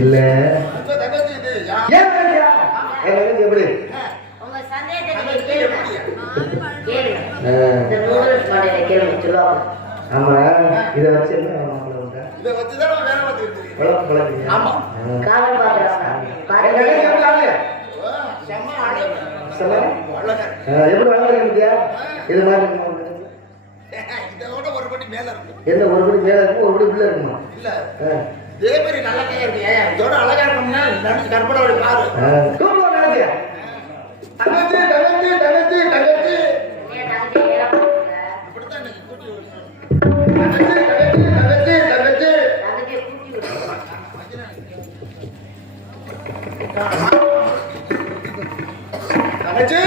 இல்ல ஆமா இத வச்சு இது மாதிரி ஒரு படி மேல இருக்கும். என்ன ஒரு படி மேல இருக்கும், ஒரு படி உள்ள இருக்குமா? இல்ல இதே மாதிரி நல்லா இருக்கு. இதோட அழகா இருக்கும்னா நடிச்சு கற்பனை பாரு. கூப்பிடுவா நினைக்கியா தங்கச்சி தங்கச்சி தங்கச்சி தங்கச்சி அப்படித்தான் இன்னைக்கு கூட்டி தங்கச்சி தங்கச்சி தங்கச்சி தங்கச்சி தங்கச்சி கூட்டி தங்கச்சி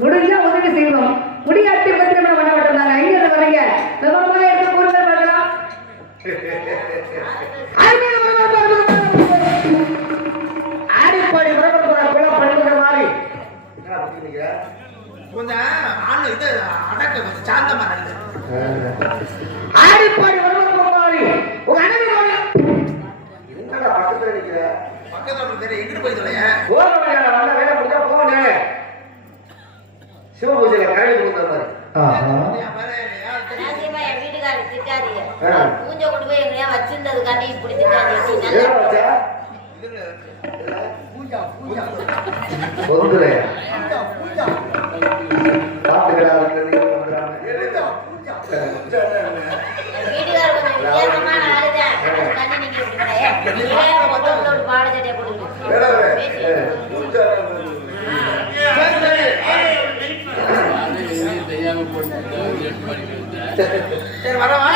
முடிஞ்சா உதவி செய்வோம். முடியாட்டி பத்திரமா பண்ண மாட்டாங்க. எங்க இருந்து வரீங்க? விவரமா எடுத்து கூறுங்க பார்க்கலாம். ஆடிப்பாடி விவரம் குளம் பண்ணுற மாதிரி கொஞ்சம் ஆளு இது அடக்க கொஞ்சம் சாந்தமா இருக்கு. ஆடிப்பாடி வருவது மாதிரி உங்க அண்ணன் என்னடா பக்கத்துல நிக்கிற? பக்கத்துல தெரியல எங்கிட்டு போய் சொல்லையா? ஓரவழியால வந்த வேலை முடிஞ்சா போனே. சிவ பூஜையில கரடி கொடுத்த மாதிரி. வீட்டுக்காரர் திட்டாதீங்க. பூஜை கொண்டு போய் எங்கயா வச்சிருந்ததுக்காண்டி இப்படி திட்டாதீங்க. பாடச்சட்டையை போட்டு சரி வரவா?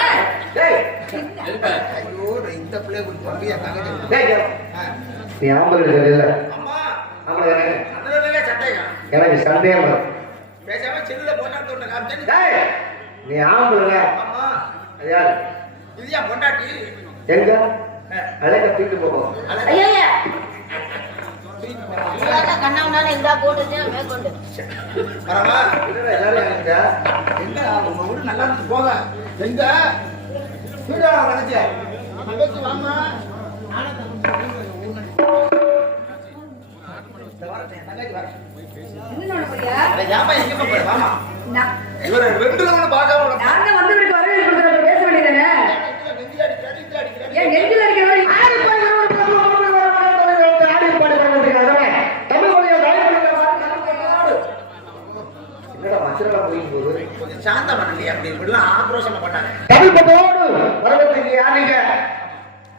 ஐயோ இந்த பிள்ளை பம்பியா நீ ஆம்பளை தெரியல. எனக்கு சந்தேகம். பேசாம செல்லுல போட்டாட்டு காமிச்சு நீ ஆம்பளை. யாரு இதுயா பொண்டாட்டி? எங்க அழகா தூக்கிட்டு போவோம். கண்ணாமனால எங்கா போட்டு மேற்கொண்டு வரவா? எல்லாரும் எங்க உங்க வீடு நல்லா இருந்து போக எங்க வீடா நினைச்ச தங்கச்சி வாமா இவரை ரெண்டு பார்க்காம பேச வேண்டியதானே? சாந்தம் பண்ணலையா? அப்படி இப்படிலாம் ஆக்ரோஷமா பண்ணாங்க.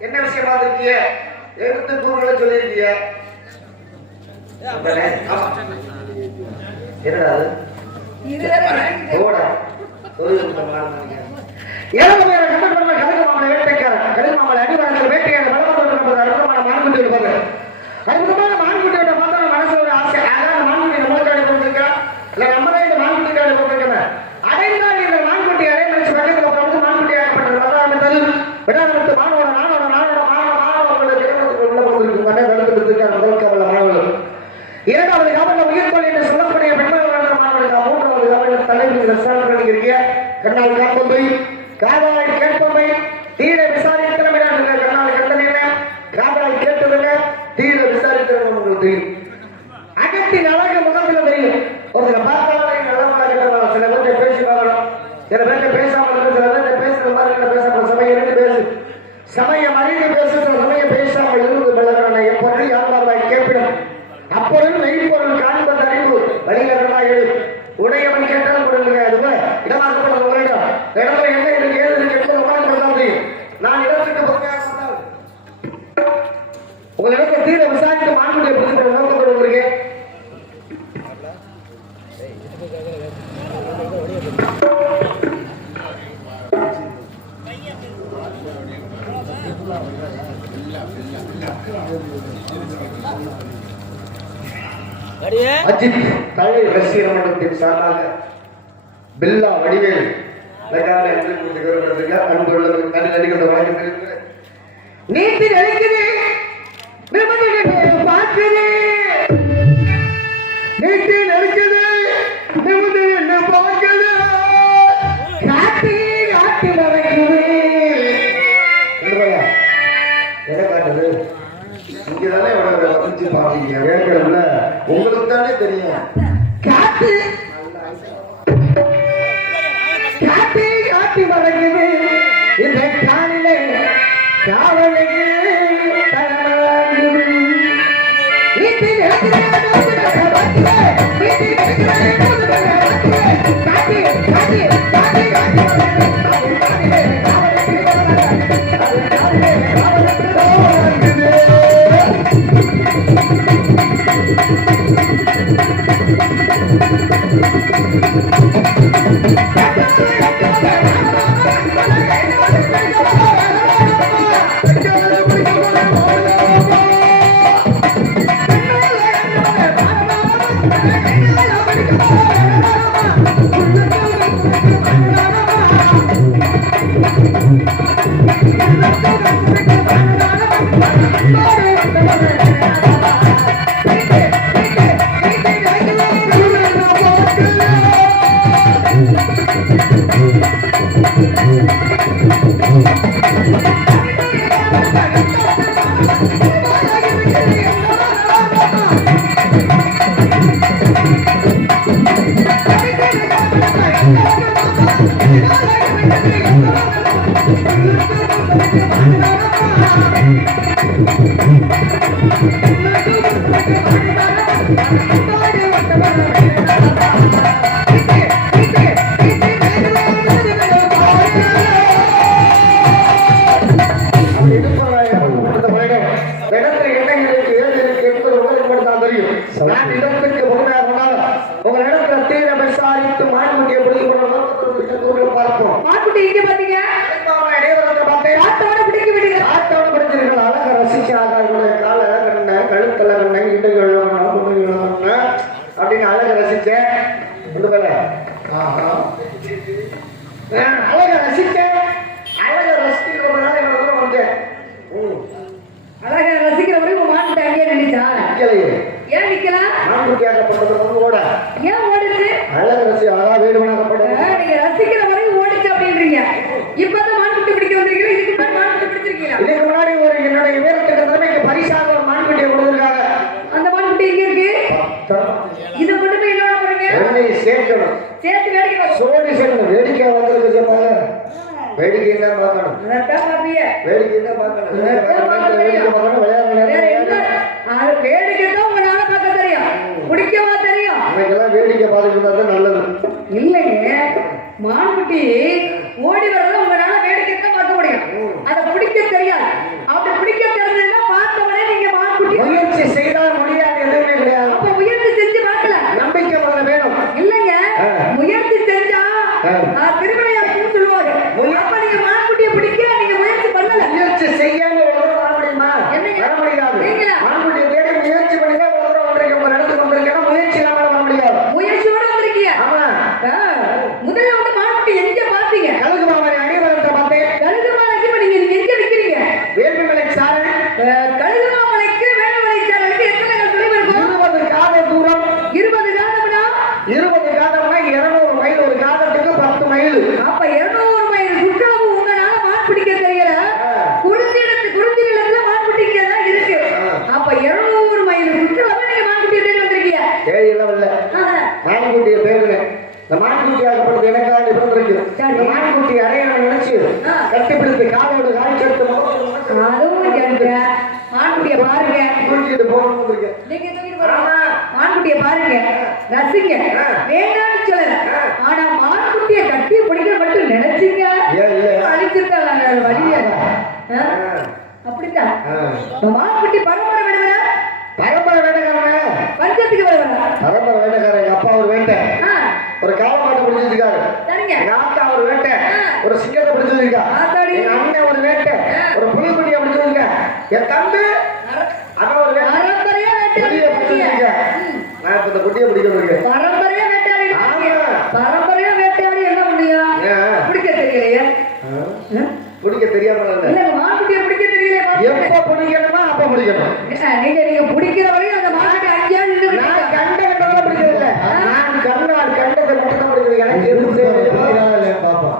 என்ன விஷயமா இருக்கீங்க? எடுத்து கூறுகளை சொல்லிருக்கீங்க. என்னடா வேட்டைக்காரன் அடிவாரத்தில் வேட்டையாடு அற்புதமான மான்குட்டி இருப்பாங்க. அற்புதமான மான்குட்டியோட பார்த்தா மனசு ஒரு ஆசை. அதான் மான்குட்டி நம்மளுக்காடி போட்டிருக்கா இல்ல நம்மளே இந்த மான்குட்டிக்காடி போட்டிருக்கேன். அடைந்தால் இந்த மான்குட்டி அடை நினைச்சு பக்கத்துல போறது மான்குட்டி ஆகப்பட்டது. விடாதத்து மாணவன நானோட நானோட மாணவ மாணவர்களுக்கு உள்ள போட்டிருக்கும் முதல் கவலை மாணவர்கள். இரண்டாவது கவலை உயிர்கொள் என்று சொல்லக்கூடிய பெண்கள் மாணவர்கள். மூன்றாவது கவலை தலைவர் விசாரணை இருக்கிய கண்ணால் காப்பமை காதாய் கேட்பமை தீர விசாரிக்கிறோம். கண்ணால் கண்டன காதாய் கேட்டதுங்க தீர விசாரிக்கிறோம். உங்களுக்கு தெரியும். அகத்தின் அழகு முகத்தில் தெரியும். ஒருத்தர் பார்த்தாலும் நல்ல சில பேர்த்த பேசி பார்க்கலாம், சில பேர்த்த பேசாமல் இருக்கு, சில பேர்த்த பேசுற மாதிரி பேசாமல் சமயம் இருந்து பேசு, சமயம் அறிந்து பேசு, சில சமயம் பேசாமல் இருந்து பழகிறன. எப்பொருள் யாழ்வாய் கேட்பிடும் அப்பொருள் மெய்ப்பொருள் காண்பது அறிவு வழிகரமாக எழு உடையவன் கேட்டால் கொடுங்க. அதுபோல இடமாக்கப்பட வேண்டும். இடத்துல என்ன இருக்கு ஏது இருக்கு என்பது உட்கார்ந்து நான் இடத்துக்கு உங்க இடத்தை தீர விசாரித்து மாண்புடைய புதுப்பிட நோக்கத்தோடு வந்திருக்கேன். அஜித் தலை ரசிகர் மன்றத்தின் சார்பாக பில்லா வடிவேல் நீத்தி நினைக்கிறேன் பார்க்கிறேன் நீத்தி நினைக்கிறது நிமிந்து என்ன பார்க்கிறது காட்டி காட்டி நடக்குது. எதை காட்டுது? இங்கதானே வந்து பாப்பீங்க. வேணும்ல உங்களுக்கு தானே தெரியும். காட்டு காட்டி காட்டி வளர்க்குது இந்த காலிலே காவலுக்கு தரமாகுது. காட்டி காட்டி காட்டி Come on. அப்படின்னு அழக ரசிச்சேன். அழக ரசிச்சேன். அழக ரசிக்கிறவனால என்ன தூரம் வந்தேன். அழகா ரசிக்கிறவரையும் உங்க மாட்டு அங்கேயே நினைச்சா நிக்கலையே. ஏன் நிக்கலாம்? மான்குட்டியாகப்பட்டது ஓட ஏன் ஓடுது? அழக ரசி அழகா வேடுமனாகப்பட்டது. நீங்க ரசிக்கிற வரையும் ஓடிச்சு அப்படின்றீங்க. இப்பதான் மான்குட்டி பிடிக்க வந்திருக்கீங்க. இதுக்கு முன்னாடி மான்குட்டி பிடிச்சிருக்கீங்க. இதுக்கு முன்னாடி ஒரு என்னுடைய வீரத்துக்கு தலைமைக்கு பரிசாக ஒரு மான்குட்டியை கொடுத்துருக்காங்க. அந்த மான்குட்டி எங்க இருக்கு? இதை கொண்டு போய் என்ன பண்ணுங்க? சேர்க்கணும். சேர்த்து வேடிக்கை சோடி சேர்க்கணும். வேடிக்கை வந்திருக்கு சொன்னாங்க. வேடிக்கை தான் பார்க்கணும். அதான் பாப்பிய வேடிக்கை தான் பார்க்கணும். வேடிக்கை தான் உங்களால பார்க்க தெரியும். பிடிக்கவா தெரியும்? இன்னைக்கெல்லாம் வேடிக்கை பார்த்துட்டு தான் நல்லது. இல்லைங்க, மான்குட்டி ஓடி வரத உங்களால வேடிக்கை தான் பார்க்க முடியும். அதை பிடிக்க தெரியாது. அப்படி பிடிக்க தெரிஞ்சதுன்னா பார்த்தவனே நீங்க மான்குட்டி முயற்சி செய்தால் முடியாது எதுவுமே கிடையாது. அப்ப முயற்சி செஞ்சு பார்க்கல. நம்பிக்கை முதல்ல வேணும். இல்லைங்க, முயற்சி செஞ்சா திருவிளையாட்டுன்னு சொல்லுவாங்க. அப்ப நீங்க மான்குட்டியை பிடிக்க நீங்க முயற்சி பண்ணல. முயற்சி செய்யாம வர முடியுமா? வர முடியாது. மான்குட்டியை தேடி முயற்சி பண்ணி தான் ஒரு இடத்துக்கு வந்திருக்கேன்னா முயற்சி இல்லாம வர முடியாது. முயற்சியோட வந்திருக்கீங்க. ஆமா. முதல்ல வந்து மான்குட்டி எங்க பாத்தீங்க? கழுகு மாமரை அணிவரத்தை பார்த்தேன். கழுகு மாலைக்கு இப்ப நீங்க எங்க விக்கிறீங்க? வேள்விமலை சாலை. கழுகு மாமலைக்கு வேள்விமலை சாலைக்கு எத்தனை தொலைவு இருக்கும்? 20 காத தூரம். 20 காதம்னா 20 காதம்னா 200 மைல். ஒரு காதத்துக்கு 10 மைல். அப்ப 200 மைல் சுற்றளவு உங்களால மான் பிடிக்க தெரியல. குறிஞ்சிடத்துல மான் பிடிக்க தான் இருக்கு. அப்ப 200 மைல் சுற்றளவு நீங்க மான் பிடிக்க தேடி வந்திருக்கீங்க. தேடி எல்லாம் இல்ல. மான்குட்டியை தேடுறேன். இந்த மான்குட்டி ஆகப்படுது எனக்காக இருந்திருக்கு. இந்த மான்குட்டி அறையணும் நினைச்சு கட்டிப்பிடித்து காலோடு கால் சேர்த்து அதுவும் கேட்க மான்குட்டியை பாருங்க. தூக்கிட்டு போகணும் இருக்கேன். நீங்க தூக்கிட்டு போறீங்க. மான்குட்டியை பாருங்க, ரசிங்க, வேண்டாம்னு சொல்லல. ஆனா மான்குட்டியை கட்டி பிடிக்க மட்டும் நினைச்சீங்க அழிச்சிருக்காங்க வழிய. அப்படித்தான் மான்குட்டி பரம்பரை வேணுங்க. பரம்பரை வேண்டக்காரன் பஞ்சத்துக்கு வருவாங்க. பரம்பரை வேண்டக்காரன். எங்க அப்பா ஒரு வேட்டை ஒரு காவல் மாட்டை பிடிச்சிருக்காரு. எங்க ஆத்தா ஒரு வேட்டை ஒரு சிங்கத்தை பிடிச்சிருக்கா. எங்க அண்ணன் ஒரு வேட்டை ஒரு புலிக்குட்டியை பிடிச்சிருக்கா. என் தம்பி அவன் ஒரு பரம்பரையா குட்டியை பிடிச்சிருக்கா. நான் இப்ப இந்த குட்டியை பிடிக்க முடியும். பரம்பரையா வேட்டையாடி பரம்பரையா வேட்டையாடி என்ன முடியும்? பிடிக்க தெரியலையே. பிடிக்க தெரியாம மான்குட்டியை பிடிக்க தெரியல. எப்ப பிடிக்கணுமா அப்ப பிடிக்கணும். நீங்க பிடிக்கிற வரையும் அந்த மான்குட்டி அங்கேயே நின்று கண்ட கண்டெல்லாம் பிடிக்கிறது இல்ல. நான் கண்ணால் கண்டதை மட்டும் தான் பிடிக்கிறது. எனக்கு எது பாப்பா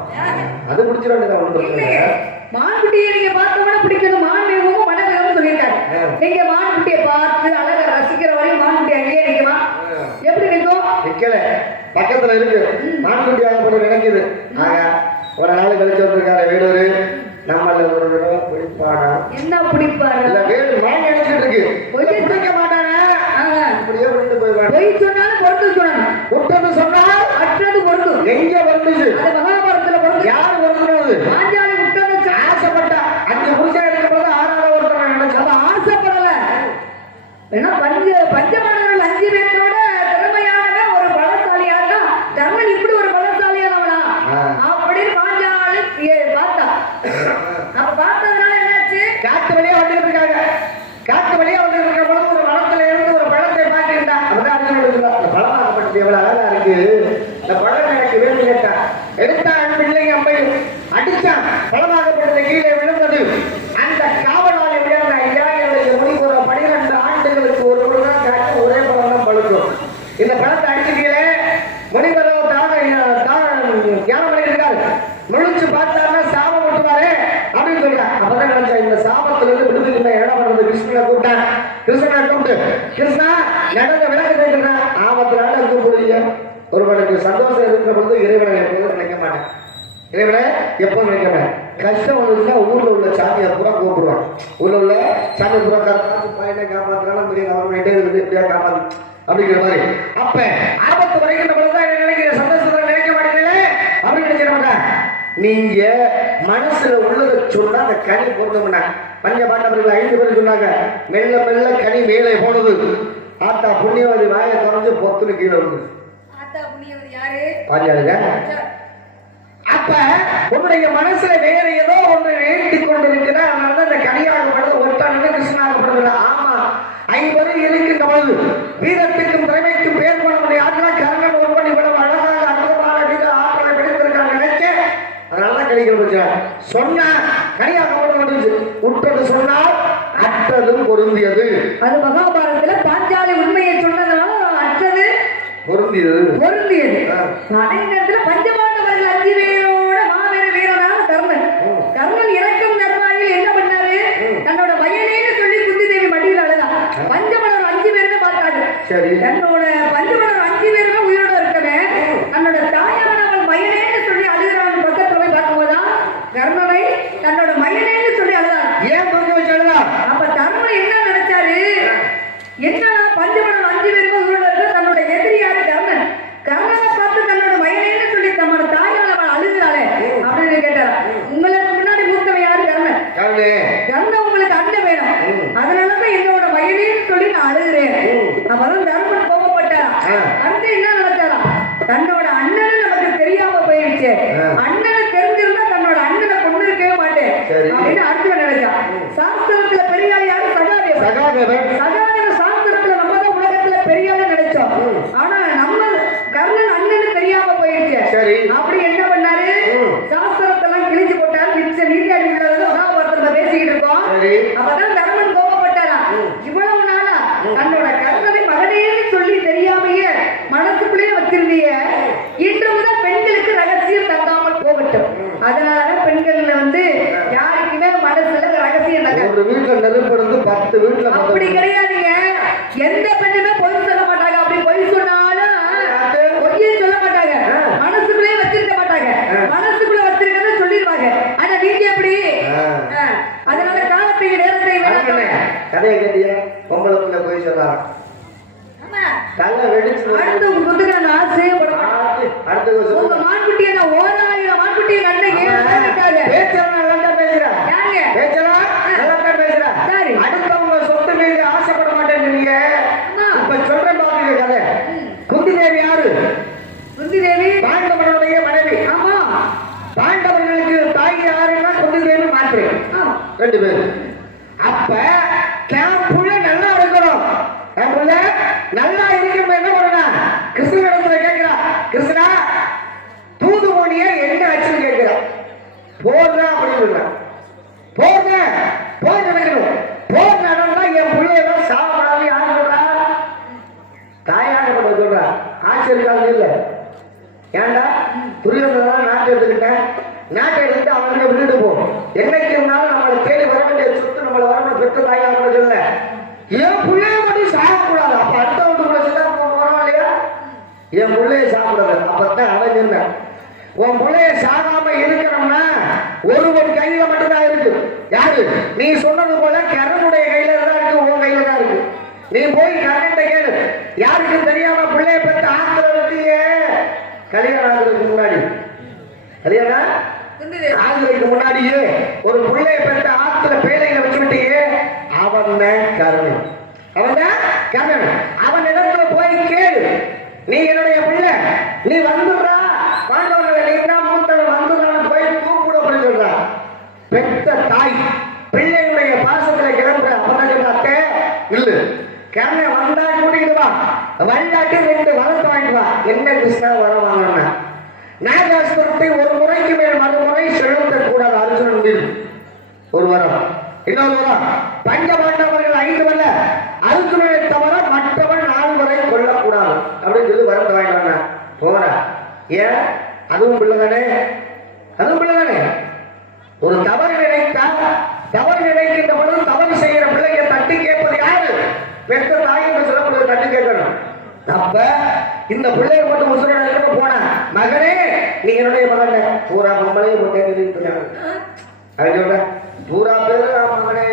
அது பிடிச்சிட வேண்டியதான். மான்குட்டியை நீங்க பார்த்தோம்னா பிடிக்கணும். மான் மிகவும் மனமிகவும் சொல்லியிருக்காரு. நீங்க மான்குட்டியை பார்த்து அழகா ரசிக்கிற வரையும் மான்குட்டி அங்கேயே நிற்குமா? எப்படி நிற்கும்? நிக்கல, பக்கத்துல இருக்கு. மான்குட்டி ஆகப்படும் நினைக்குது. ஒரு நாள் கழிச்சு வந்திருக்காரு வேடூரு. நம்மள ஒரு தடவை பிடிப்பானா என்ன பிடிப்பாரு? இல்ல வேடு மான் நினைச்சிட்டு இருக்கு. பிடிக்க மாட்டானா? இப்படியே விட்டு போயிடுவாங்க. பொய் சொன்னாலும் பொறுத்து சொல்லணும். விட்டது சொன்னா அற்றது பொறுத்து. எங்க வந்துச்சு? அது மகாபாரதத்துல பொறுத்து. யார் வந்துடுறது? பாஞ்சாலி விட்டது ஆசைப்பட்டா 5 புருஷன் இருக்கும்போது 6ஆவது ஒருத்தன் நினைச்சு அவன் ஆசைப்படல. ஏன்னா பஞ்சமானவர்கள் 5 பேரோட திறமையான ஒரு பலசாலியாக தர்மன் இப்படி ஒரு பலசாலியானவனா அப்படின்னு பாஞ்சாலி பார்த்தா. அப்ப பார்த்ததுனால என்னாச்சு? காட்டு வழியா வந்துட்டு இருக்காங்க. காட்டு வழியா வந்துட்டு இருக்க பொழுது ஒரு மரத்துல இருந்து ஒரு பழத்தை பார்த்துக்கிட்டா. அப்படிதான் அந்த பழமாக்கப்பட்டது எவ்வளவு அழகா இருக்கு. இந்த பழம் எனக்கு வேணும் கேட்டா. எடுத்தான் பிள்ளைங்க அம்பையும் அடிச்சான். பழமாக்கப்பட்டது கீழே விழுந்தது. அந்த காவலாளி விளையாட ஐயா என்னுடைய முடிவு 12 ஆண்டுகளுக்கு ஒரு முறைதான் காட்டு ஒரே பழம் தான் பழுக்கும். இந்த பழத்தை அடிச்சுக்கீழே முனிவரோ கிருஷ்ணா நடந்த விளக்கு தெரிஞ்சுக்கிறேன் ஆபத்து நாள் இருக்கக்கூடிய ஒருவனுக்கு சந்தோஷம் இருக்கிற பொழுது இறைவனை எப்போதும் நினைக்க மாட்டேன். இறைவனை எப்போதும் நினைக்க மாட்டேன். கஷ்டம் வந்துச்சுன்னா ஊர்ல உள்ள சாமியை பூரா கூப்பிடுவான். ஊர்ல உள்ள சாமியை பூரா பையனை காப்பாற்றுறாலும் பெரிய கவர்மெண்டே இருக்குது எப்படியா காப்பாத்து அப்படிங்கிற மாதிரி. அப்ப ஆபத்து வரைக்கின்ற பொழுதுதான் என்ன நினைக்கிற சந்தோஷத்தை நினைக்க மாட்டேங்களே அப்படின்னு நினைக்கிற மாட்டேன். நீங்க மனசுல உள்ளதை சொன்னா அந்த கனி பொருந்தோம்னா பஞ்ச பாண்டவர்கள் 5 பேர் சொன்னாங்க. மெல்ல மெல்ல கனி மேலே போனது. ஆத்தா புண்ணியவதி வாயை திறந்து பொத்துன்னு கீழே வந்து பாதியாளுங்க. அப்ப உன்னுடைய மனசுல வேற ஏதோ ஒன்று ஏற்றி கொண்டிருக்கிற அதனால அந்த கனியாகப்படுறது ஒருத்தான கிருஷ்ணாகப்படுறது. ஆமா 5 பேர் இருக்கின்ற பொழுது வீரத்துக்கும் திறமைக்கும் பேர் பண்ண முடியாது. கர்ணன் ஒருவன் இவ்வளவு அழகாக அற்புதமான வீர ஆற்றலை பிடித்திருக்காங்க நினைச்சேன். அதனாலதான் கணிகள் சொன்னா கனியாகப்படுவது உற்றது சொன்னால் அற்றதும் பொருந்தியது. அது மகாபாரதத்துல பாஞ்சாலி உண்மையை சொன்னதுனால அற்றது பொருந்தியது. அதே நேரத்துல பஞ்சபாண்டவர்கள் 5 பேரோட மாவீர வீரனான கர்ணன். கர்ணன் இறக்கும் தருவாயில் என்ன பண்ணாரு? தன்னோட வயலேன்னு சொல்லி குந்தி தேவி மடியில் அழுதா. பஞ்சபாண்டவர் 5 பேருமே பார்த்தாரு. தன்னோட பஞ்சபாண்டவர் 5 பேருமே உயிரோட இருக்கவே தன்னோட தாயானவள் மயனேன்னு சொல்லி அழுகிறவன் பக்கத்துல போய் பார்க்கும்போதுதான் கர்ணனை தன்னோட மயனேன்னு சொல்லி அழுதார். ஏன் அழுதா? அப்ப கர்ணன் என்ன நினைச்சாரு? என்ன பஞ்சபாண்டவர் 5 பேருமே உயிரோட இருக்க தன்னோட எதிரியாரு கர்ணன். கர்ணனை பார்த்து தன்னோட மயனேன்னு சொல்லி தன்னோட தாயானவள் அழுகிறாளே அப்படின்னு கேட்டார். உங்களுக்கு முன்னாடி மூத்தவன் யாரு? கர்ணன். கர்ணன் உங்களுக்கு அண்ணன் வேணும். அதனாலதான் என்னோட மயனேன்னு சொல்லி நான் அழுகிறேன். அப்பதான் தர்மன் கோபப்பட்டாரா. அடுத்து என்ன நினைச்சாரா? தன்னோட அண்ணனை நமக்கு தெரியாம போயிடுச்சு. அண்ணனை தெரிஞ்சிருந்தா தன்னோட அண்ணனை கொண்டு இருக்கவே மாட்டேன் அப்படின்னு அர்ஜுனன் நினைச்சான். சாஸ்திரத்துல பெரியாள் யாரு? சகாதேவன். சகாதேவன் சாஸ்திரத்துல நம்ம தான் உலகத்துல பெரியாள் நினைச்சோம். ஆனா நம்ம கர்ணன் அண்ணனு தெரியாம போயிடுச்சு. அப்படி என்ன பண்ணாரு? சாஸ்திரத்தெல்லாம் கிழிச்சு போட்டாரு. மிச்ச நீதியாடி மகாபாரதத்துல பேசிக்கிட்டு இருக்கோம். அப்பதான் தர்மன் கோபப்பட்டாரா. இவ்வளவு நாளா தன்னோட கர்ணனை மகனேன்னு சொல்லி தெரியாமையே மனசுக்குள்ளேயே வச்சிருந்தீங்க. இன்று முதல் பெண்களுக்கு ரகசியம் தங்காமல் போகட்டும். அதனாலதான் பெண்கள்ல யாருக்குமே மனசுல ரகசியம் அப்படி கிடையாதுங்க. எந்த பெண்ணுமே பொய் சொல்ல மாட்டாங்க. அப்படி பொய் சொன்னாலும் பொய்யே சொல்ல மாட்டாங்க. மனசுக்குள்ளேயே வச்சிருக்க மாட்டாங்க. மனசுக்குள்ள வச்சிருக்கிறத சொல்லிடுவாங்க. ஆனா நீங்க எப்படி? அதனால காலத்தை நேரத்தை கதையை கேட்டியா? பொம்பளை போய் சொன்னாங்க. அடுத்த முதுக நான் ஆசையப்பட மாட்டேன். உங்க மான்குட்டியை நான் 1000 மான்குட்டியை கண்டேன். அடுத்தவங்க சொத்து மீது ஆசைப்பட மாட்டேன். நீங்க இப்ப சொல்றேன் பாருங்க கதை. குந்தி தேவி யாரு? குந்தி தேவி பாண்டவனுடைய மனைவி. ஆமா, பாண்டவர்களுக்கு தாய் யாருன்னா குந்தி தேவி மாற்று 2 பேர். அப்ப கேம்புள்ள நல்லா இருக்கணும். கேம்புள்ள நல்லா இருக்கணும். என்ன பண்ணா கிருஷ்ணனிடத்துல கேட்கிறா. கிருஷ்ணா தூதுமணிய என்ன ஆச்சுன்னு கேட்கிறா. போடுறா அப்படின்னு சொல்றான். போடுற போய் நடக்கணும். போர் நடந்தா என் பிள்ளையெல்லாம் சாப்பிடாம யாரு சொல்றா? தாயாக சொல்றா. ஆச்சரியம் இல்ல. ஏண்டா துரியோதனன் நாட்டை எடுத்துக்கிட்டேன். நாட்டை எடுத்து அவனுக்கு விட்டுட்டு போ. என்னைக்கு இருந்தாலும் நம்மளை தேடி வர வேண்டிய சொத்து நம்மளை வரணும். பெற்ற தாயாக சொல்ல என் பிள்ளைய மட்டும் சாப்பிடக்கூடாது. அப்ப அடுத்தவங்க கூட சொல்ல போறோம் இல்லையா? என் பிள்ளைய சாப்பிடாது. அப்பதான் அவன் சொன்னான். உன் பிள்ளைய சாகாம இருக்கணும்னா ஒருவன் கையில மட்டும்தான் இருக்கு. யாரு? நீ சொன்னது போல கர்ணனுடைய கையில தான் இருக்கு. உன் கையில தான் இருக்கு. நீ போய் கர்ணன் கேளு. யாருக்கும் தெரியாம பிள்ளைய பெற்று ஆத்துல வச்சியே கல்யாணம் ஆகுறதுக்கு முன்னாடி கல்யாணம் ஆகுறதுக்கு முன்னாடியே ஒரு பிள்ளைய பெற்று ஆத்துல பேலையில வச்சுக்கிட்டே அவன் கர்ணன். அவன் கர்ணன். அவன் இடத்துல போய் கேளு. நீ என்னுடைய பிள்ளை, நீ வந்துடுறா. பாண்டவர்களை நீ தான் மூத்தவன் வந்துடுறான்னு போய் கூப்பிட அப்படின்னு சொல்றா. பெற்ற தாய் பிள்ளைகளுடைய பாசத்துல கிளம்புற. அப்பதான் சொல்றாத்தே இல்ல கர்ணன் வந்தா கூட்டிக்கிட்டு வா. வந்தாட்டி 2 வரத்தை வாங்கிட்டு வா. என்ன கிருஷ்ணா வர வாங்கினா நாகாஸ்திரத்தை ஒரு முறைக்கு மேல் மறுமுறை செலுத்த கூடாது. அர்ஜுனன் மீது ஒரு வரம். இன்னொரு வரம். பஞ்ச பாண்டவர்கள் 5 வரல. அர்ஜுனனை தவிர மற்றவன் 4 வரை கொல்லக்கூடாது அப்படின்னு சொல்லி வரத்தை வாங்கிட்டு போற. ஏன்? அதுவும் பிள்ளைதானே. அதுவும் பிள்ளைதானே. ஒரு தவறு நினைத்தால் தவறு நினைக்கின்ற பொழுது தவறு செய்கிற பிள்ளையை தட்டி கேட்பது யாரு? பெற்ற தாய் என்று அப்ப இந்த பிள்ளைய மட்டும் உசுரோட போனேன், மகனே நீ என்னுடைய மகன் பூரா பொம்பளையும் போட்டேன் சொல்ற பூரா பேரு மகனே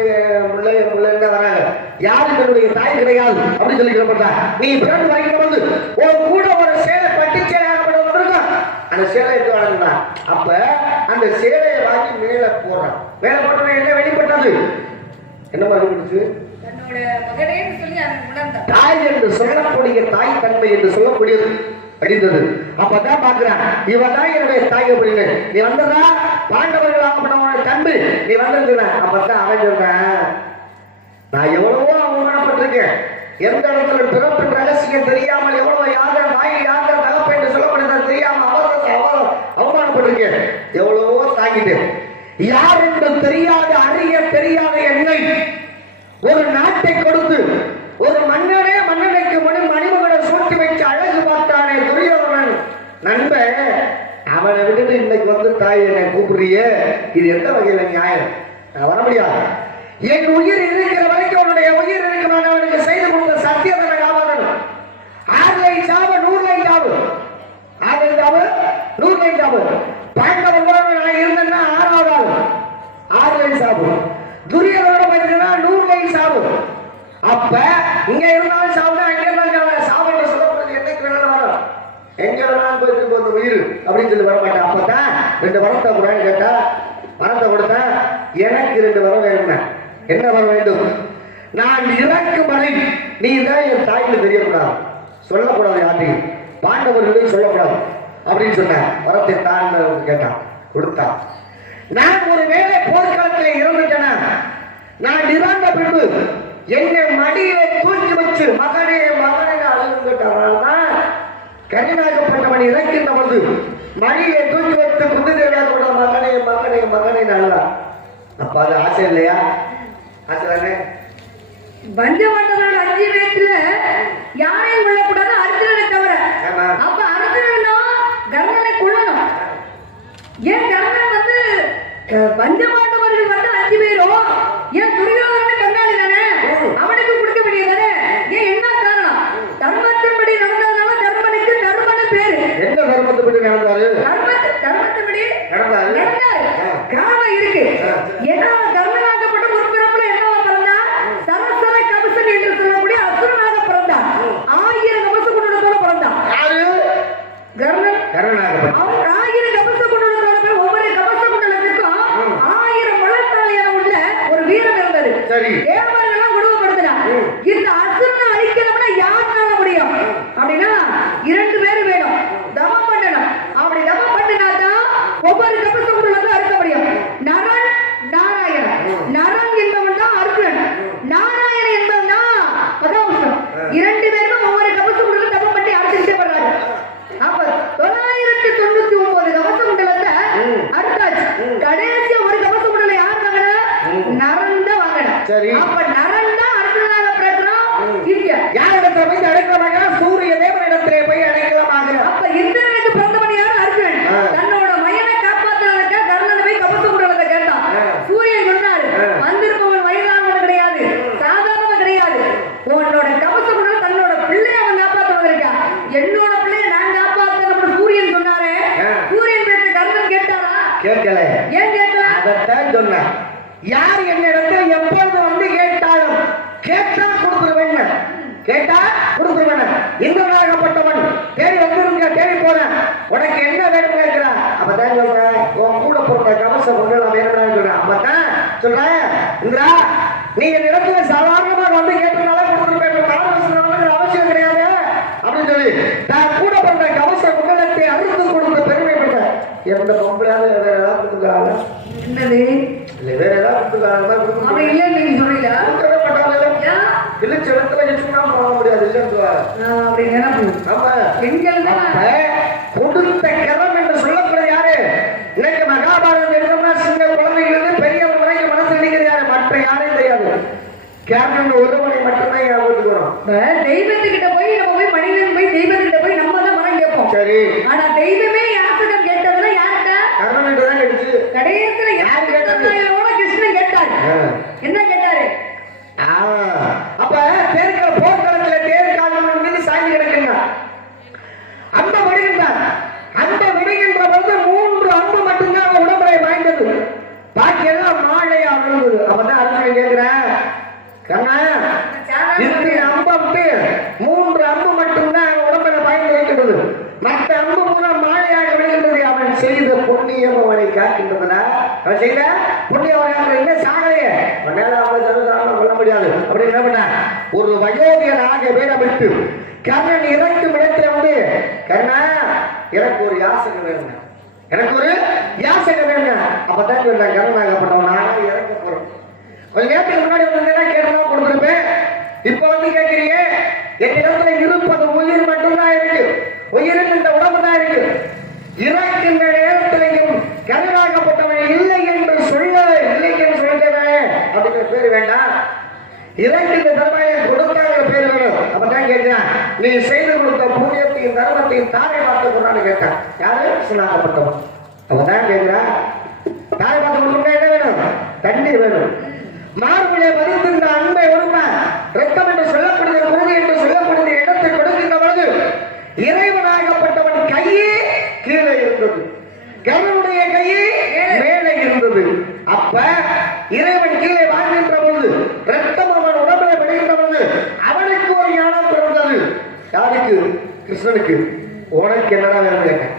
பிள்ளைங்க வராங்க, யாரும் என்னுடைய தாய் கிடையாது அப்படின்னு சொல்லி சொல்லப்பட்டான். நீ பிறந்து வரைக்கும் வந்து உன் கூட ஒரு சேலை பட்டி சேலையாகப்பட்ட வந்திருக்கான், அந்த சேலை எடுத்து வளர்ந்தான். அப்ப அந்த சேலையை வாங்கி மேல போடுறான். மேல போட்டோம் என்ன வெளிப்பட்டது, என்ன வெளிப்பட்டுச்சு? தாய் என்று சொல்லக்கூடிய தாய் தன்மை என்று சொல்லக்கூடியது அடிந்தது. அப்பதான் பாக்குறான், இவன் தான் என்னுடைய தாய் அப்படின்னு. நீ வந்ததா பாண்டவர்கள் ஆகப்பட்டவனோட தம்பி, நீ வந்திருக்க. அப்பதான் அவன் சொல்றான், நான் எவ்வளவோ அவமானப்பட்டிருக்கேன், எந்த இடத்துல பிறப்பின் ரகசியம் தெரியாமல் எவ்வளவு யார வாய் யார தகப்ப என்று சொல்லப்படுறது தெரியாம அவமானப்பட்டிருக்கேன், எவ்வளவோ தாங்கிட்டேன். யார் என்று தெரியாத அறிய தெரியாத என்னை ஒரு நாட்டை கொடுத்து ஒரு மன்னனுக்கு மணிமகனை சூட்டி வச்சு அழகு பார்த்தானே துரியோதனன் நண்பன், அவனை விட்டுட்டு இன்னைக்கு வந்து தாய் என்னை கூப்பிடுறியே, இது எந்த வகையில நியாயம்? நான் வர முடியாது. என் உயிர் இருக்கிற வரைக்கும் அவனுடைய உயிர் இருக்கிறான். அவனுக்கு செய்து கொடுத்த சத்தியதனை காவலன் 6 லைன் சாவு 100 லைன் சாவு 6 லைன் சாவு 100 லைன் சாவு. பாண்டவர்களோட நான் இருந்தேன்னா 6வது ஆள் 6 லைன் சாவு. துரியோதனோட பார்த்தீங்கன்னா 100 லைன் சாவு. அப்ப இங்க இருந்தாலும் சாப்பிட்டா அங்க இருந்தாலும் சாப்பிட சொல்லப்படுறது என்னைக்கு வேணாலும் வரும், எங்க வேணாலும் போயிட்டு போது உயிர் அப்படின்னு சொல்லி வரமாட்டேன். அப்பதான் 2 வரத்தை கூடான்னு கேட்டா வரத்தை கொடுத்தா எனக்கு 2 வரம் வேணும். என்ன வர வேண்டும்? நான் இறக்கும் வரை நீ தான் என் தாய்க்கு தெரியக்கூடாது, சொல்லக்கூடாது, யார்ட்டையும் பாண்டவர்களையும் சொல்லக்கூடாது அப்படின்னு சொன்ன வரத்தை தான் கேட்டான், கொடுத்தான். நான் ஒரு வேலை போர்க்காலத்தில் இறந்துட்டேனா, நான் இறந்த பின்பு என்னை மடியை தூக்கி வச்சு மகனே மகனே அழுது கேட்டால்தான் கரிநாயகப்பட்டவன் இறக்கின்ற பொழுது மடியை தூக்கி வச்சு குதிரையா கூட மகனே மகனே மகனே அழுதா. அப்ப அது ஆசை இல்லையா? ஆசை தானே. பஞ்சவண்டனோட 5 பேத்துல யாரையும் கொள்ளக்கூடாது, அர்ஜுனனை தவிர. அப்ப அர்ஜுனனா கர்ணனை கொள்ளணும். ஏன் கர்ணன் வந்து பஞ்சபாண்டவர்கள் வந்து 5 பேரும் ஏன் துரியோதனன் கண்ணாடி தானே, அவனுக்கு கொடுக்க வேண்டியதானே? ஏன் என்ன காரணம்? தர்மத்தின்படி நடந்ததுனால தர்மனுக்கு தர்மனு பேரு. என்ன தர்மத்தின்படி நடந்தாரு? தர்மத்தின்படி நடந்தாரு. காரணம் இருக்கு. ஏன்னா கர்ணனாகப்பட்ட ஒரு பிறப்புல என்னவா பிறந்தா, சரசர கவசன் என்று சொல்லக்கூடிய அசுரனாக பிறந்தான். 1000 கவச குண்டலத்தோட பிறந்தான். யாரு? கர்ணன். அவன் 1000 கவச குண்டலத்தோட ஒவ்வொரு கவச குண்டலத்துக்கும் 1000 முழத்தாளியான உள்ள ஒரு வீரம் இருந்தது. தேவர்களெல்லாம் கொடுமைப்படுத்தினான். இந்த அசுரனை அழிக்கணும்னா யாருனால முடியும் அப்படின்னா 2 பேர் வேணும், தவம் பண்ணணும். அப்படி தவம் பண்ணினாதான் ஒவ்வொரு கவச குண்டலத்தையும் அறுக்க முடியும். நரன் நாராயணன். நரன் என்பவன் தான் அர்ஜுனன், நாராயணன் என்பவன் தான் பகவான். 2 பேரும் ஒவ்வொரு கவச குண்டலம் தவம் பண்ணி அறுத்துட்டே வர்றாரு. அப்ப 999 கவச குண்டலத்தை அறுத்தாச்சு. கடைசியா ஒரு கவச குண்டலம் யார் வாங்கினா? நரன் தான் வாங்கினா. அப்ப நரன் தான் அர்ஜுனனாக பிறக்கிறான். இங்க யார் இடத்துல போய் அடைக்கலமாக? சூரிய தேவன் இடத்திலே போய் அடைக்கலமாக. அப்ப இந்திரனுக்கு பிறந்தவன் யார்? அர்ஜுனன். தன்னோட மயனை காப்பாற்றுவதற்காக கர்ணன் போய் கவச குண்டலத்தை கேட்டான். சூரியன் சொன்னாரு, வந்திருப்பவன் வயதானவன் கிடையாது, சாதாரணவன் கிடையாது. உன்னோட கவச குண்டலம் தன்னோட பிள்ளைய அவன் காப்பாற்றுவதற்கா, என்னோட பிள்ளைய நான் காப்பாற்ற சூரியன் சொன்னாரே. சூரியன் பேச கர்ணன் கேட்டாரா? கேட்கல. ஏன் கேட்கல? அதைத்தான் சொன்ன. யார் என்னிடத்தில் எப்பொழுது வந்து கேட்டாலும் கேட்டா கொடுத்துருவேன், கேட்டா கொடுத்துருவேன். இந்திரனாகப்பட்டவன் தேடி வந்துருங்க, தேடி போறேன், உனக்கு என்ன வேணும் கேட்கிறான். அப்பதான் சொல்றேன், உன் கூட போட்ட கவச கொண்டு வேணும்னு சொல்றேன். அப்பதான் சொல்றேன், இந்திரா நீ என் இடத்துல சாதாரணமாக வந்து கேட்டதுனால கொடுத்துருப்பேன், அவசியம் கிடையாது அப்படின்னு சொல்லி நான் கூட போட்ட கவச குண்டலத்தை அறுத்து கொடுத்த பெருமை பெற்றேன். எந்த பொம்பளையாவது வேற ஏதாவது கொடுத்துருக்காங்க? என்னது? இல்ல வேற ஏதாவது கொடுத்துருக்காங்க? அப்படி இல்ல நீங்க சொல்றீங்களா? கொடுக்கவே மாட்டாங்க. இல்ல செலுத்துல வச்சுனா போக முடியாது இல்லன்னு அப்படி நினைப்பு. ஆமா, பெண்கள் கொடுத்த கரம் என்று சொல்லக்கூடிய யாரு? இன்னைக்கு மகாபாரதம் இருக்கோம்னா சின்ன குழந்தைங்களுக்கு பெரியவங்க வரைக்கும் மனசு நினைக்கிறது யாரு? மற்ற யாரையும் தெரியாது. கேப்டன் ஒருவனை மட்டும்தான் ஞாபகத்துக்கணும். தெய்வத்துக்கிட்ட போய் நம்ம போய் மனிதன் போய் தெய்வத்துக்கிட்ட போய் நம்ம தான் மரம் கேட்போம். சரி, ஆனா தெய்வமே யாருக்கிட்ட கேட்டதுன்னா யார்கிட்ட? கர்ணன் தான் கேட்டுச்சு. கடைசியில யார் கேட்டது? கிருஷ்ணன் கேட்டாரு. என்ன கேட்டாரு? அப்ப தேர்தல் போர்க்களத்துல தேர் காலம் மீது சாய்ந்து கிடக்குங்க. காக்கின்றதுனா அவன் செய்த புண்ணிய வரையாமல் என்ன சாகலையே மேல அவளை சர்வசாதாரணம் கொள்ள முடியாது அப்படி என்ன பண்ண ஒரு வயோதிகனாக வேடமிட்டு கர்ணன் இறக்கும் இடத்துல வந்து கர்ணா எனக்கு ஒரு யாசகம் வேணும் எனக்கு ஒரு யாசகம் வேணும் அப்பதான் சொன்னேன் கர்ணனாகப்பட்டவன் நானும் இறக்க போறோம் கொஞ்ச நேரத்துக்கு முன்னாடி வந்து கேட்டதா கொடுத்துருப்பேன் இப்ப வந்து கேட்கிறீங்க என் இடத்துல இருப்பது உயிர் மட்டும்தான் இருக்கு உயிரின் இந்த உடம்பு தான் இருக்கு இறக்கின்ற நேரத்திலையும் கர்ணனாகப்பட்டவன் இல்லை என்று சொல்லுவேன் அப்படிங்கிற பேர் வேண்டாம் இறக்கின்ற தர்மம் கொடுக்காத பேர் வேணும் அப்பதான் கேட்கிறான் நீ செய்து கொடுத்த புண்ணியத்தையும் தர்மத்தையும் தாரை பார்த்து கொடுறான்னு கேட்டான் யாரு கர்ணனாகப்பட்டவன் அவதான் கேட்கிறான் தாரை பார்த்து கொடுக்கணும் என்ன வேணும் தண்ணீர் வேணும் மார்பிலே பதிந்திருந்த அன்பை ஒருமை ரத்தம் என்று சொல்லப்படுகிற குருதி என்று சொல்லப்படுகிற இடத்தை கொடுக்கின்ற பொழுது இறைவனாகப்பட்டவன் கையே கீழே இருந்தது கர்ணனுடைய கையே மேலே இருந்தது அப்ப இறைவன் கீழே வாழ்கின்ற பொழுது ரத்தம் அவன் உடம்பிலே படுகின்ற பொழுது அவனுக்கு ஒரு ஞானம் பிறந்தது யாருக்கு கிருஷ்ணனுக்கு உனக்கு என்னடா வேணும் கேட்டேன்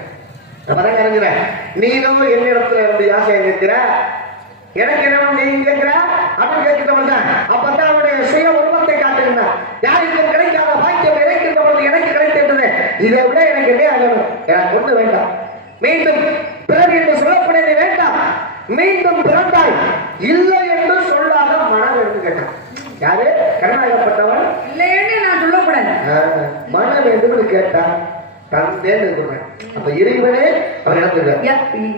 அப்பதான் இறங்குறேன் நீனும் என்னிடத்துல இருந்து யாசையை கேட்கிற எனக்கு என்ன நீங்க கேட்கிற அப்படின்னு கேட்கிறவன் தான் அப்பதான் அவனுடைய சுய உருவத்தை காட்டுகிறான் யாருக்கும் கிடைக்காத பாக்கியம் இறைக்கின்ற பொழுது எனக்கு கிடைக்கின்றது இதை விட எனக்கு என்ன ஆகணும் எனக்கு ஒண்ணு வேண்டாம் மீண்டும் பிறகு என்று சொல்லப்படுவது வேண்டாம் மீண்டும் பிறந்தாய் இல்லை என்று சொல்லாத மனம் என்று கேட்டான் யாரு கர்ணனாகப்பட்டவன் இல்லைன்னு நான் சொல்லக்கூடாது மனம் என்று கேட்டான் தந்தேன்னு சொல்றேன் அப்ப இறைவனே அவன் இடத்துல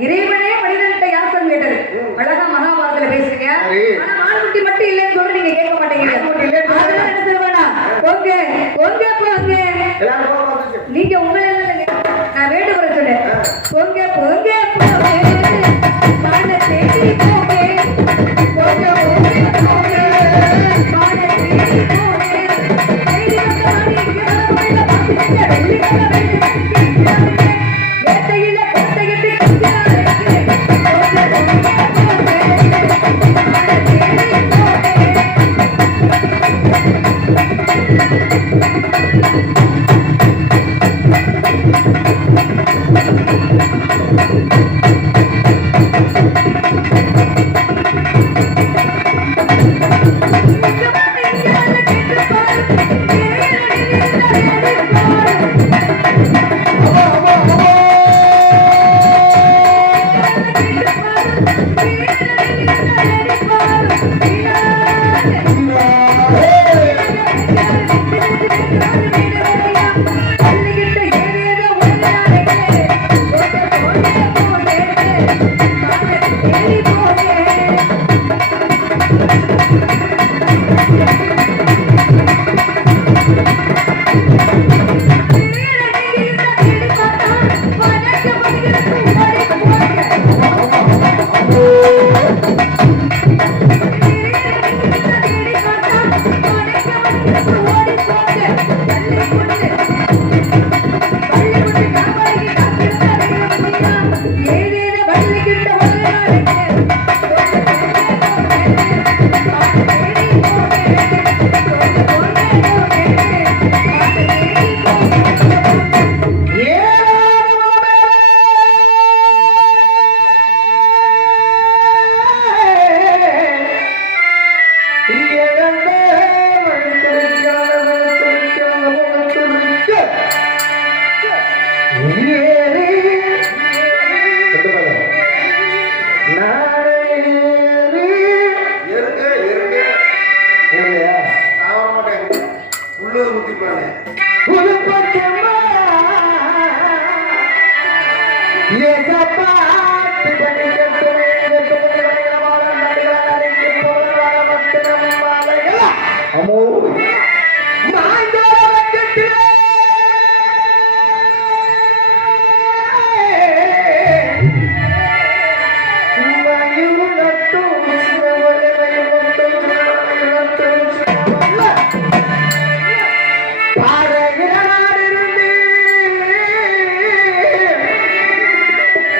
இறைவனே மனிதன்கிட்ட யாசம் கேட்டது அழகா மகாபாரதத்துல பேசுறீங்க ஆனா மான்குட்டி மட்டும் இல்லைன்னு சொல்ற நீங்க கேட்க மாட்டேங்கிறீங்க அதெல்லாம் என்ன சொல்லுவானா போங்க போங்க போங்க நீங்க உங்களை நான் வேண்டுகோளை சொன்னேன் போங்க போங்க மான தேடி போங்க போங்க போங்க போங்க மான தேடி போங்க தேடி வந்த மாணி இங்க வரல பாத்துங்க வெள்ளி கண்ண ஏத்தையில கொட்டையிட்டு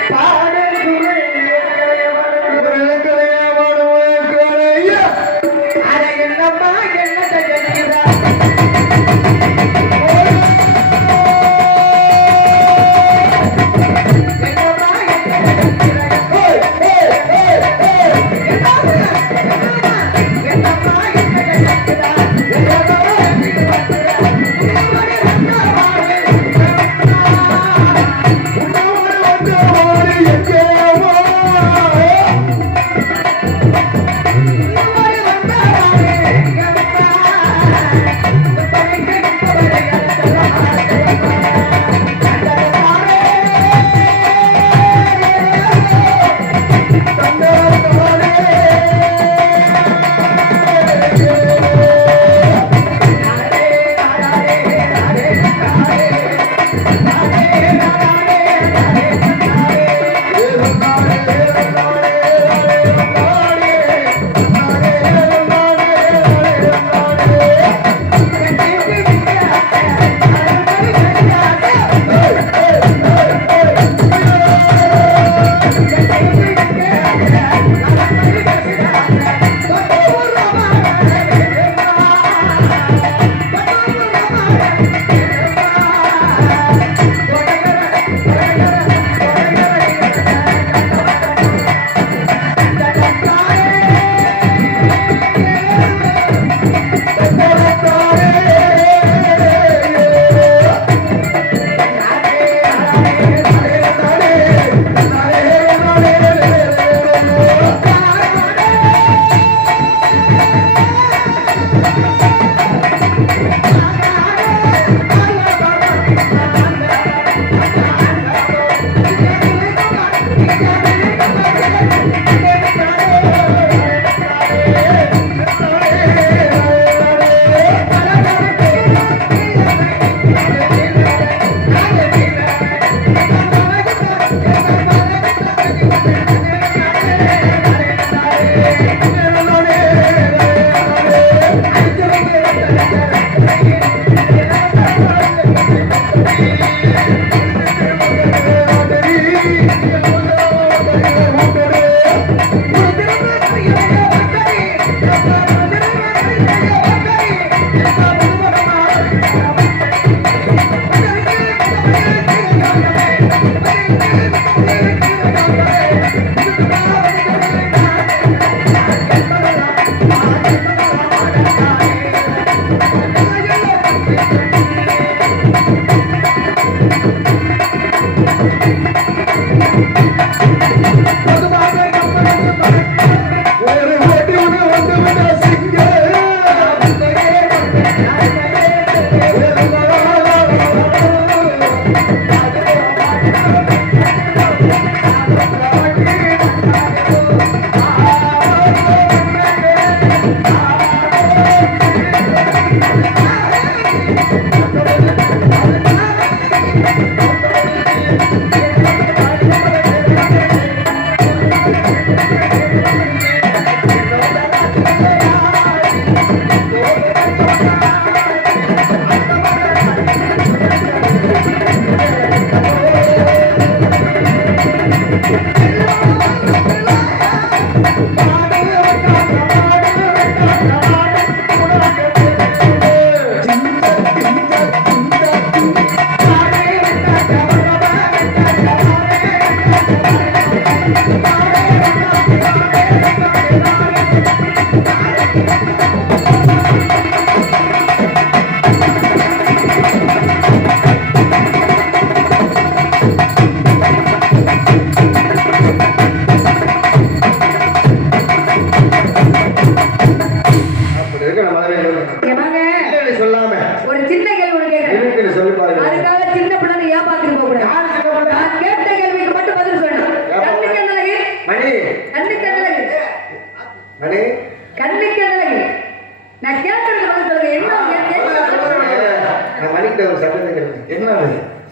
பாட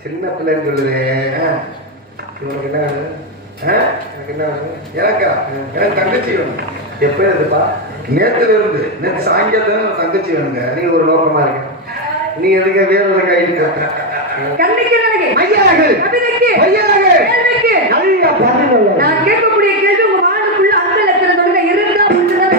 சின்ன பிள்ளைன்னு சொல்லுது. இவனுக்கு என்ன வேணும்? எனக்கு என்ன வேணும்? எனக்கு தங்கச்சி வேணும். எப்ப இருக்குப்பா? நேற்று சாயங்காலத்துல தங்கச்சி வேணுங்க. நீ ஒரு நோக்கமா இருக்க. நீ எதுக்கு வேறு கையில் நான் கேட்கக்கூடிய கேள்வி உங்க மானுக்குள்ள அந்த லட்சணத்தோட இருந்தா மட்டும்தான்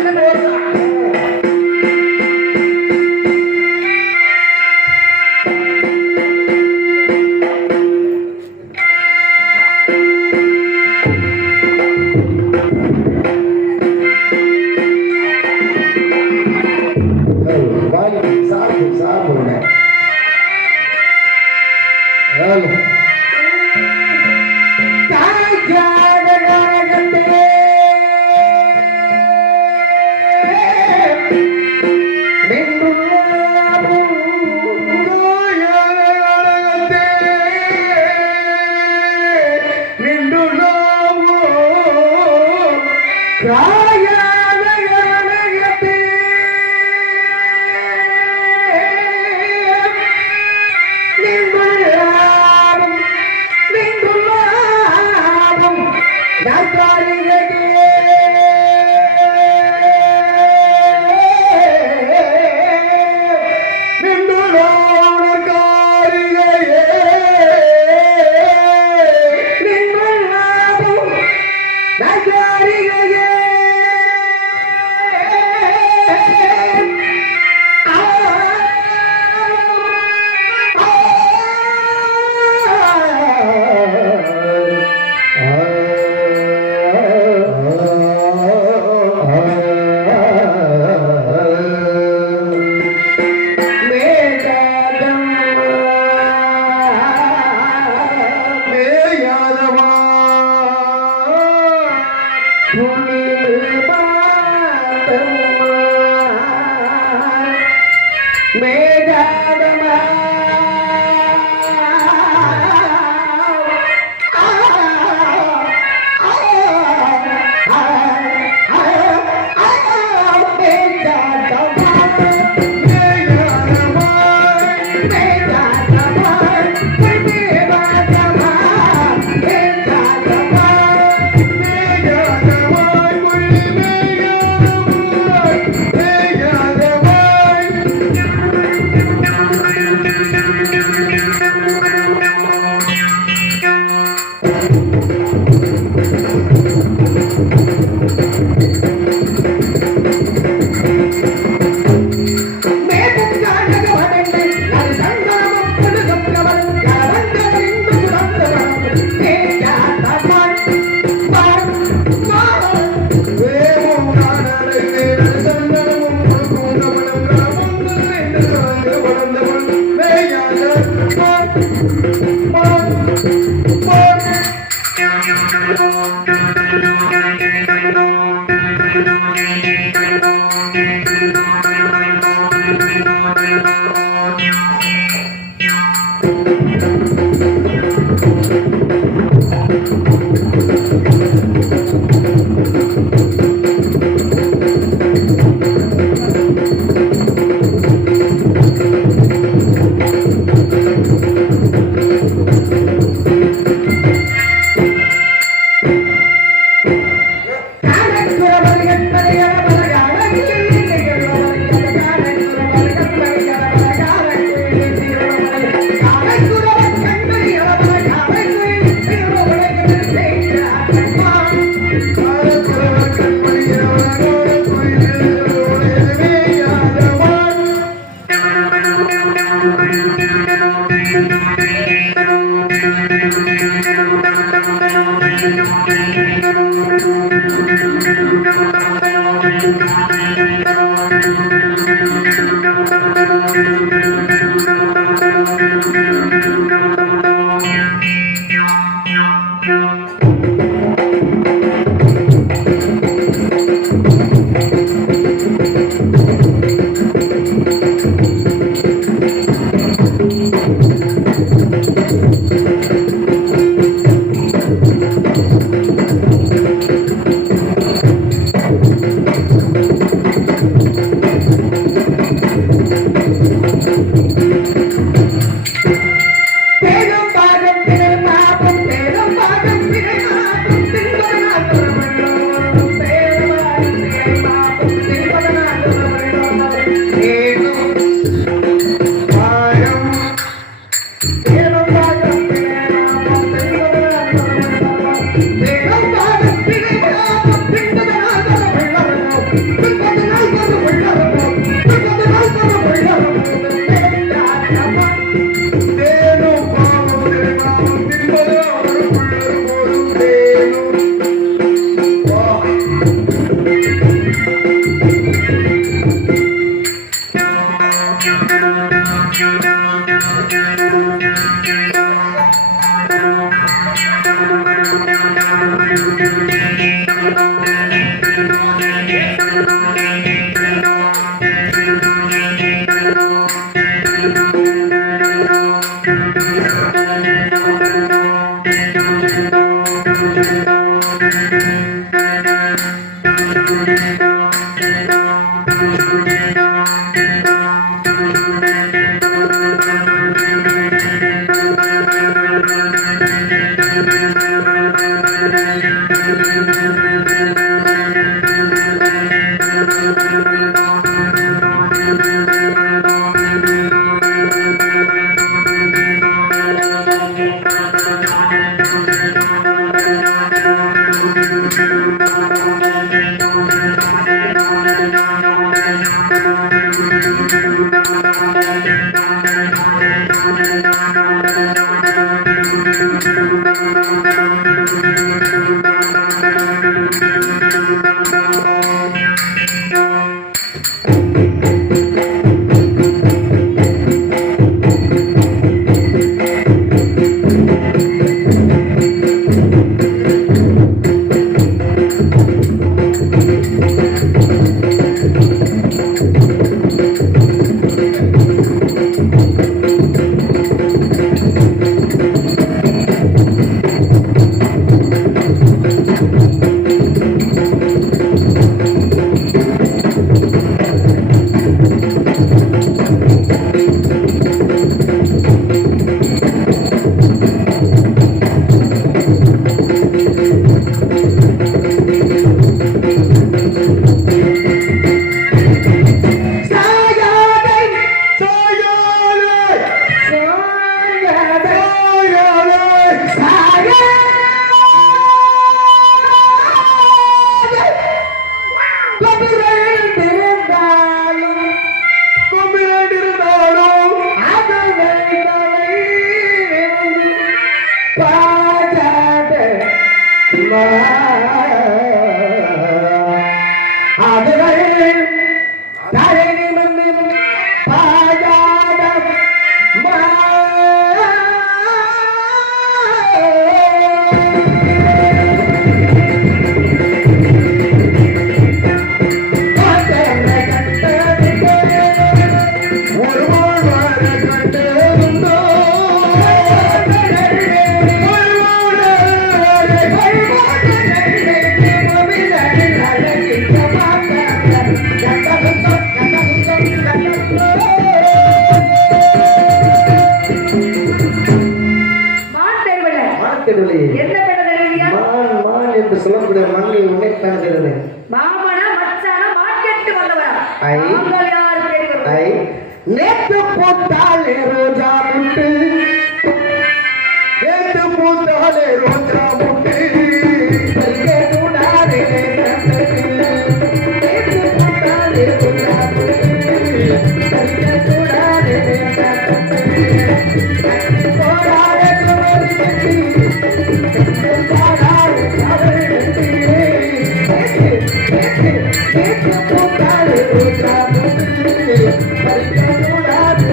One. Bye. மாமன் என்று சொல்லக்கூடிய மண்ணை உன்னை காண்கிறது. மாமனா மச்சானா மார்க்கெட் வந்தவரா? ஐ. நாங்கள் யார் கேட்கிறோம்? ஐ நேத்து போட்டாலே ரோஜா முட்டு, நேத்து போட்டாலே ரோஜா முட்டு, பறிக்க கூடாதே நேத்து போட்டாலே ரோஜா முட்டு, பறிக்க கூடாதே போராடே குமரி கட்டி, பாடாதே காவல் கட்டி, நேத்து போட்டாலே ரோஜா முட்டு, பறிக்க கூடாதே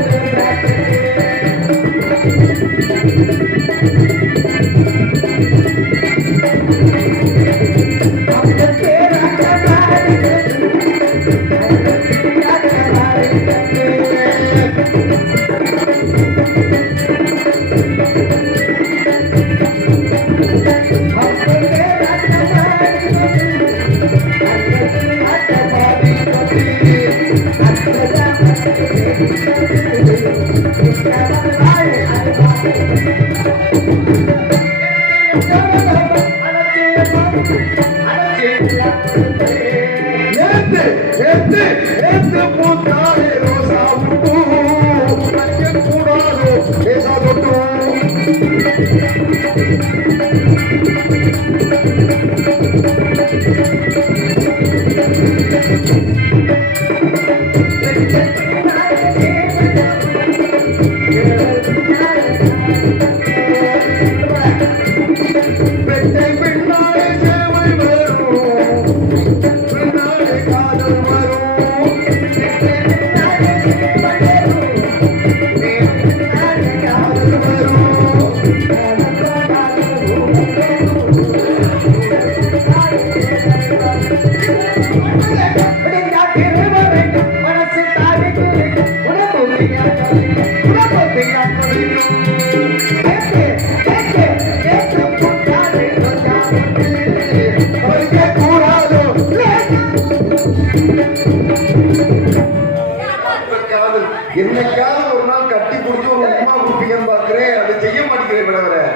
என்னைக்காவது ஒரு நாள் கட்டி குடிச்சு ஒரு உமா குடிப்பீங்கன்னு பாக்குறேன், அதை செய்ய மாட்டேங்கிறேன் மேடம்.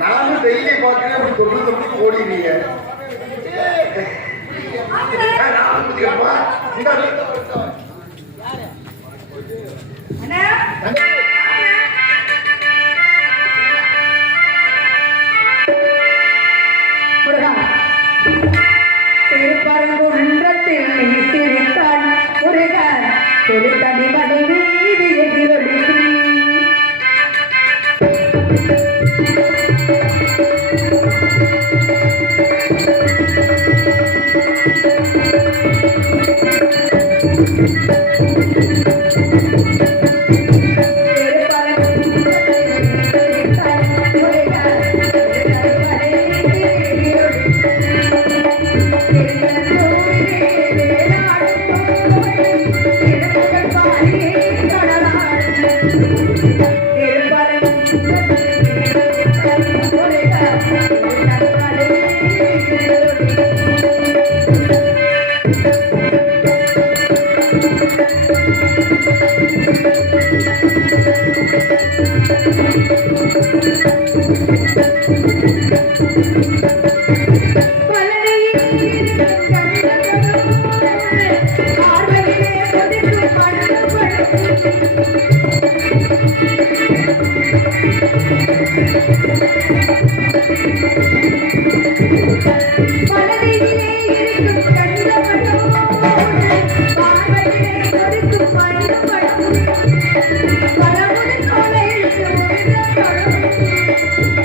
நானும் டெய்லி பாக்குறேன், அப்படி தொட்டு தொட்டு ஓடிடுறீங்க. நான் கேட்பா அண்ணா முருகா, திருப்பரங்குன்றத்தில் நீ சிரித்தாள் முருகா, திருத்தணி மணி வீதி எதிரொலிக்கும்.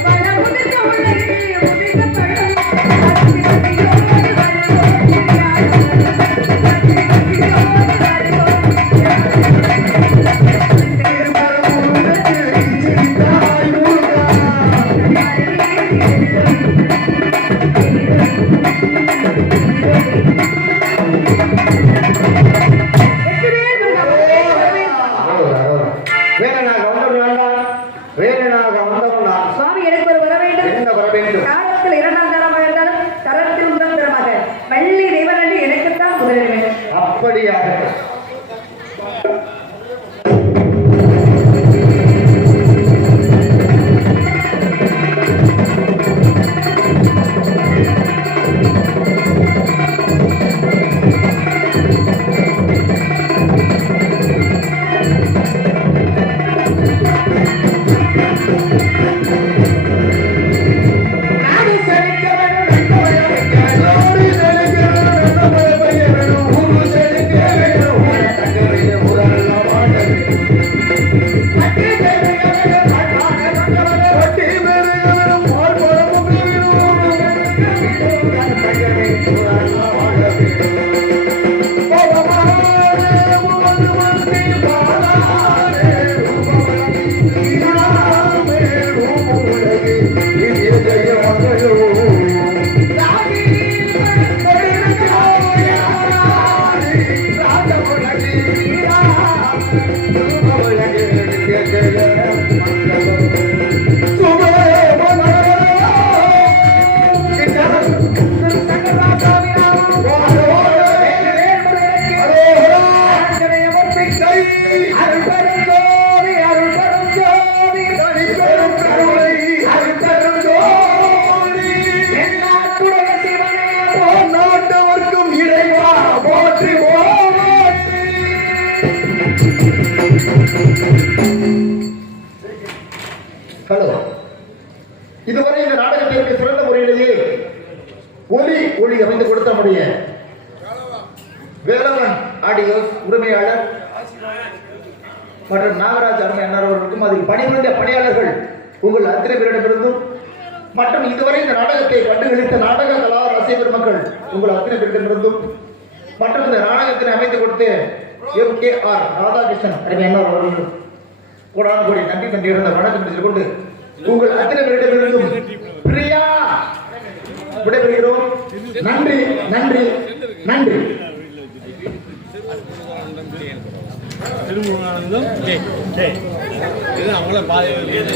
பழமுது தோளை உதிர்ந்த பழம் ஹலோ, இதுவரை இந்த நாடகத்திற்கு சிறந்த முறையிலேயே ஒளி அமைந்து கொடுத்த நம்முடைய வேலவன் ஆடியோஸ் உரிமையாளர் மற்றும் நாகராஜ் அருமை அண்ணார் அவர்களுக்கும் அதில் பணிபுரிந்த பணியாளர்கள் உங்கள் அத்தனை பேரிடமிருந்தும் மற்றும் இதுவரை இந்த நாடகத்தை கண்டுகளித்த நாடக கலா ரசிக பெருமக்கள் உங்கள் அத்தனை பேரிடமிருந்தும் மற்றும் இந்த நாடகத்தினை அமைத்து கொடுத்த MKR ராதாகிருஷ்ணன் அருமை அண்ணார் அவர்களும் கோடான கோடி நன்றி இருந்த வணக்கம் தெரிந்து கொண்டு உங்கள் அத்தனை பேரிடமிருந்தும் பிரியா விடைபெறுகிறோம். நன்றி நன்றி நன்றி. திருமுருகானந்தம் இது அவங்கள வீட்டில்